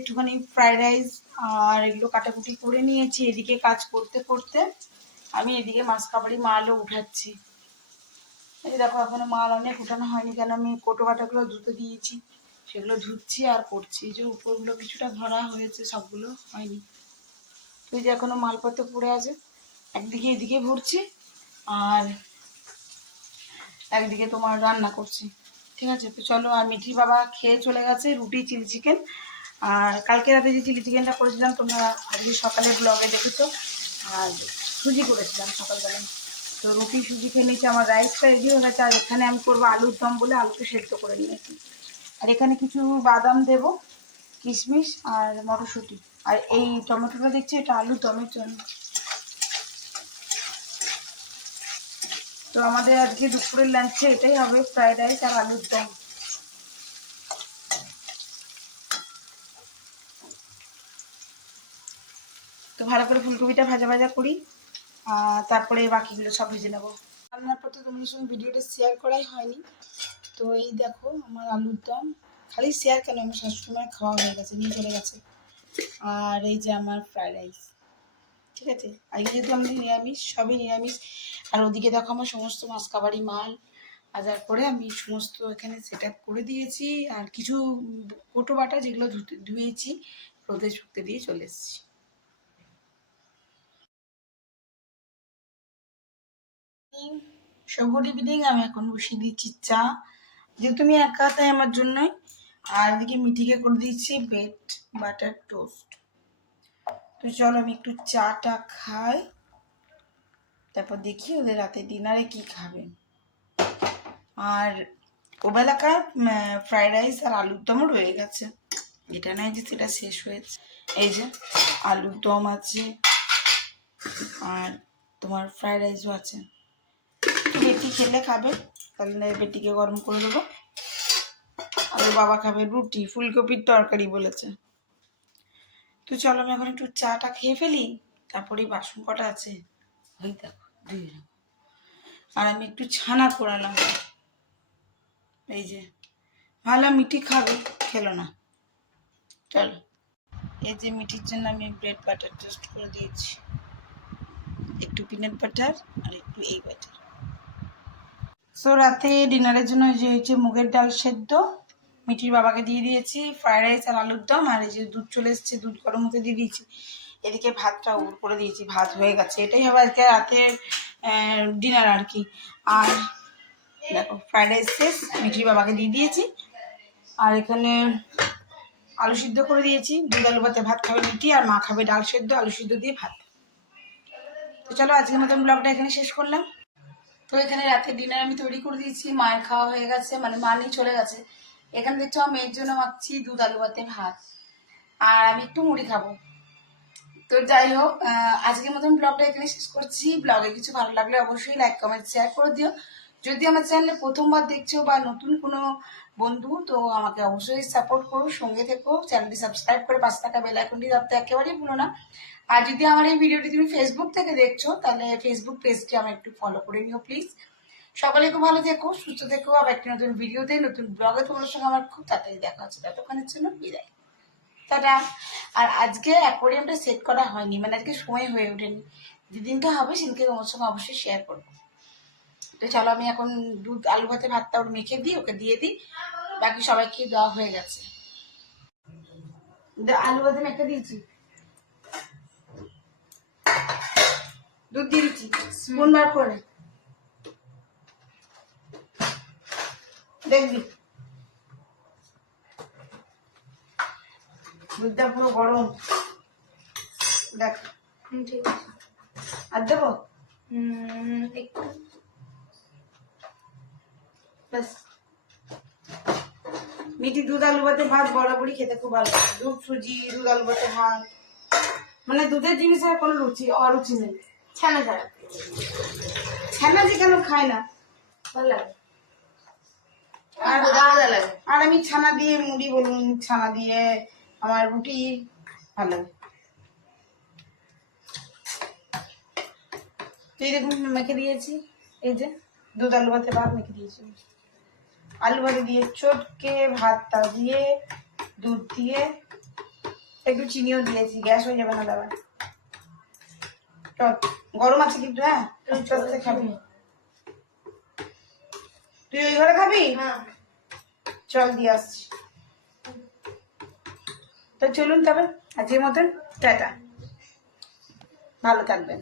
একটুখানি fried rice আর এগুলো কাটাকুটি করে নিয়েছি। এদিকে কাজ করতে করতে আমি এদিকে মাসকাবাড়ি মালও উঠাচ্ছি। এই দেখো এখনো মাল অনেক উঠানো হয়নি, কেন আমি কোটো কাটাগুলো ধুতে দিয়েছি, সেগুলো ধুচ্ছি আর করছি। এই যে উপরগুলো কিছুটা ভরা হয়েছে, সবগুলো হয়নি। তো এই যে এখনো মালপত্র পড়ে আছে, একদিকে এদিকে ভরছি আর একদিকে তোমার রান্না করছি। ঠিক আছে, তো চলো। আর মিঠির বাবা খেয়ে চলে গেছে রুটি চিলি চিকেন, আর কালকে রাতে যে চিলি চিকেনটা করেছিলাম তোমরা আজকে সকালের ব্লগে দেখেছো, আর সুজি করেছিলাম সকালবেলায়। তো রুটি সুজি খেয়ে নিয়েছি, আমার রাইসটা রেডি হয়ে গেছে। আর এখানে আমি করবো আলুর দম বলে আলুকে সেদ্ধ করে নিয়েছি। আর এখানে কিছু বাদাম দেব, কিশমিশ আর মটরশুঁটি। আর এই টমেটোটা দেখছি, এটা আলুর দমের জন্য। তো আমাদের আজকে দুপুরের লাঞ্চে এটাই হবে, ফ্রাইড রাইস আর আলুর দম। তো ভালো করে ফুলকপিটা ভাজা ভাজা করি, তারপরে বাকিগুলো সব ভেজে নেবো। রান্নার পর তো তোমার সঙ্গে ভিডিওটা শেয়ার করাই হয়নি। তো এই দেখো আমার আলুর দম, খালি শেয়ার কেন, আমার শাশুড়িমার খাওয়া হয়ে গেছে, নিয়ে চলে গেছে। আর এই যে আমার ফ্রাইড রাইস। ঠিক আছে, আর যেহেতু আমাদের নিরামিষ, সবই নিরামিষ। আর ওদিকে দেখো আমার সমস্ত মাসকাবাড়ি মাল বাজার করে আমি সমস্ত এখানে সেট আপ করে দিয়েছি। আর কিছু কোটো বাটা যেগুলো ধুয়েছি রোদে শুকতে দিয়ে চলে এসেছি। Good evening. আমি এখন বসিয়ে দিচ্ছি চা, যেহেতু আমি একা তাই আমার জন্যই। আর এদিকে মিঠিকে করে দিচ্ছি ব্রেড বাটার টোস্ট। তো চলো আমি একটু চাটা খাই, তারপর দেখি ওদের রাতে ডিনারে কি খাবে। আর ওবেলাকার ফ্রাইড রাইস আর আলুর দমও রয়ে গেছে, এটা নয় যে সেটা শেষ হয়েছে। এই যে আলুর দম আছে আর তোমার ফ্রাইড রাইসও আছে। বেটি খেলে খাবে, তাহলে বেটিকে গরম করে দেবো। আর ওর বাবা খাবে রুটি, ফুলকপির তরকারি বলেছে। তো চলো আমি এখন একটু চাটা খেয়ে ফেলি, তারপরে বাসন কটা আছে ওই দেখো ধুয়ে নেবো। আর আমি একটু ছানা করালাম, এই যে ভালো মিঠি খাবে, খেলো না। চলো, এই যে মিঠির জন্য আমি ব্রেড বাটার টোস্ট করে দিয়েছি, একটু পিনাট বাটার আর একটু এই বাটার। সো রাতে ডিনারের জন্য যে হচ্ছে মুগের ডাল সেদ্ধ, মিঠির বাবাকে দিয়ে দিয়েছি, ফ্রাইড রাইস আর আলুর দম। আর এই যে দুধ চলে এসেছে, দুধ গরম হতে দিয়ে দিয়েছি। এদিকে ভাতটা উড় করে দিয়েছি, ভাত হয়ে গেছে। এটাই হবে আজকে রাতের ডিনার আর কি। আর দেখো ফ্রাইড রাইস শেষ, মিঠির বাবাকে দিয়ে দিয়েছি। আর এখানে আলু সিদ্ধ করে দিয়েছি, দুধ আলু ভাতে ভাত খাবে মিঠি, আর মা খাবে ডাল সেদ্ধ আলু সিদ্ধ দিয়ে ভাত। তো চলো আজকের মতন ব্লগটা এখানে শেষ করলাম। তো এখানে রাতে ডিনার আমি তৈরি করে দিয়েছি, মায়ের খাওয়া হয়ে গেছে, মানে মা নিয়ে চলে গেছে। এখানে দেখছো আমার মেয়ের জন্য মাখছি দুধ আলু ভাতে ভাত, আর আমি একটু মুড়ি খাবো। তো যাই হোক, আজকের মতন ব্লগটা এখানে শেষ করছি। ব্লগে কিছু ভালো লাগলে অবশ্যই লাইক কমেন্ট শেয়ার করে দিও। যদি আমার চ্যানেলে প্রথমবার দেখছো বা নতুন কোনো বন্ধু, তো আমাকে অবশ্যই সাপোর্ট করো, সঙ্গে থেকো, চ্যানেলটি সাবস্ক্রাইব করে পাশে থাকা বেল আইকনটি দাবতে একেবারেই ভুলো না। আর যদি আমার এই ভিডিওটি তুমি ফেসবুক থেকে দেখছো, তাহলে ফেসবুক পেজটি আমার একটু ফলো করে নিও প্লিজ। সকলে খুব ভালো থেকো, সুস্থ থেকো। আবার একটি নতুন ভিডিওতে নতুন ব্লগে তোমাদের সঙ্গে আমার খুব তাড়াতাড়ি দেখা হচ্ছে। ততক্ষণের জন্য বিদায়, টাটা। আর আজকে অ্যাকোয়ারিয়ামটা সেট করা হয়নি, মানে আজকে সময় হয়ে ওঠেনি। যেদিনটা হবে সেদিনকে তোমার সঙ্গে অবশ্যই শেয়ার করবো। তো চলো আমি এখন দুধ আলু ভাতে ভাতটা ওর মেখে দিই, ওকে দিয়ে দিই, বাকি সবাইকে দেওয়া হয়ে গেছে। আলু ভাতে মেখে দিয়েছি, দুধ দিয়ে দিচ্ছি, স্পুন বার করে দেখবি দুধটা পুরো গরম, দেখ। ঠিক আছে, আর দেবো একটু ব্যাস। মিঠি দুধ আলু ভাতে ভাত বরাবরই খেতে খুব ভালো লাগে। দুধ সুজি দুধ আলু ভাতে ভাত, মানে দুধের জিনিসের কোনো অরুচি নেই। ছানা ছাড়া, ছানা যে কেন খায় না, ভালো লাগে। আর আমি ছানা দিয়ে মুড়ি বলুন, ছানা দিয়ে আমার রুটি ভালো লাগে। তো এই দেখুন মেখে দিয়েছি, এই যে দুধ আলু ভাতে ভাত মেখে দিয়েছি। আলু ভাতে দিয়ে চটকে ভাতটা দিয়ে দুধ দিয়ে একটু চিনিও দিয়েছি, গ্যাস হয়ে যাবে না দাদা। চল, গরম আছে কিন্তু, হ্যাঁ আস্তে আস্তে খাবি। তুই ওই ঘরে খাবি? চল দিয়ে আসছি। তো চলুন তবে আজকের মতন টাটা, ভালো থাকবেন।